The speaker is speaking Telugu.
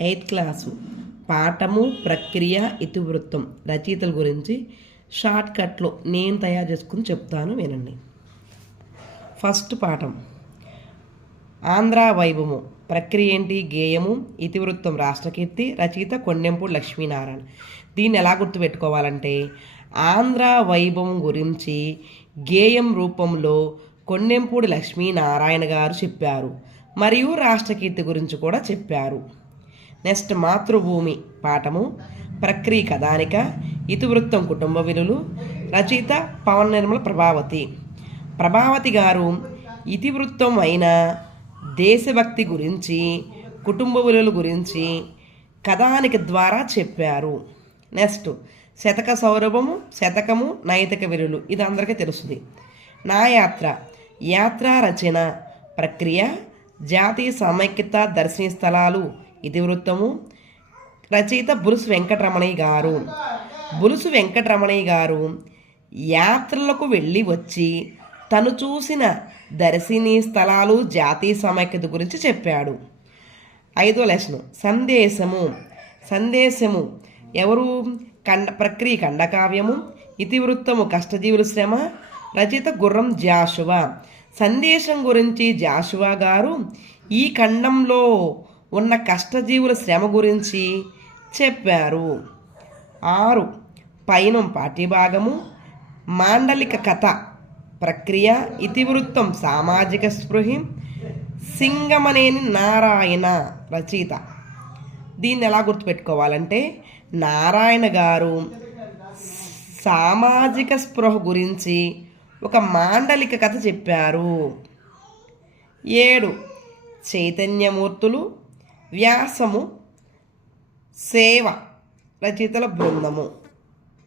Eighth class. పాఠము ప్రక్రియ ఇతివృత్తం రచయితల గురించి షార్ట్ కట్లో నేను తయారు చేసుకుని చెప్తాను వినండి. ఫస్ట్ పాఠం. ఆంధ్ర వైభవము. ప్రక్రియ ఏంటి? గేయము ఇతివృత్తం రాష్ట్రకీర్తి రచయిత కొండెంపూడి లక్ష్మీనారాయణ. దీన్ని ఎలా గుర్తుపెట్టుకోవాలంటే ఆంధ్ర వైభవం గురించి గేయం రూపంలో కొండెంపూడి లక్ష్మీనారాయణ గారు చెప్పారు. మరియు రాష్ట్రకీర్తి గురించి కూడా చెప్పారు. నెక్స్ట్ మాతృభూమి పాఠము. ప్రక్రియ కథానిక ఇతివృత్తం కుటుంబ విలులు రచయిత పవన్ నిర్మల ప్రభావతి. ప్రభావతి గారు ఇతివృత్తం అయిన దేశభక్తి గురించి కుటుంబ విలువల గురించి కథానిక ద్వారా చెప్పారు. నెక్స్ట్ శతక సౌరభము శతకము నైతిక విలువలు ఇది అందరికీ తెలుస్తుంది నా యాత్ర యాత్ర రచన ప్రక్రియ జాతీయ సమైక్యత దర్శనీయ స్థలాలు ఇతివృత్తము రచయిత బులుసు వెంకటరమణయ్య గారు. బులుసు వెంకటరమణయ్య గారు యాత్రలకు వెళ్ళి వచ్చి తను చూసిన దర్శిని స్థలాలు జాతీయ సమైక్యత గురించి చెప్పాడు. ఐదో లెసన్. సందేశము. సందేశము ఎవరు? కండ ప్రక్రియ ఖండకావ్యము. ఇతివృత్తము కష్టజీవుల శ్రమ. రచయిత గుర్రం జాషువా. సందేశం గురించి జాషువా గారు ఈ ఖండంలో ఉన్న కష్టజీవుల శ్రమ గురించి చెప్పారు. ఆరు పైనం పాఠ్యభాగము మాండలిక కథ ప్రక్రియ ఇతివృత్తం సామాజిక స్పృహి సింగమనేని నారాయణ రచయిత. దీన్ని ఎలా గుర్తుపెట్టుకోవాలంటే నారాయణ గారు సామాజిక స్పృహ గురించి ఒక మాండలిక కథ చెప్పారు. ఏడు చైతన్యమూర్తులు వ్యాసము సేవ రచయితల బృందము.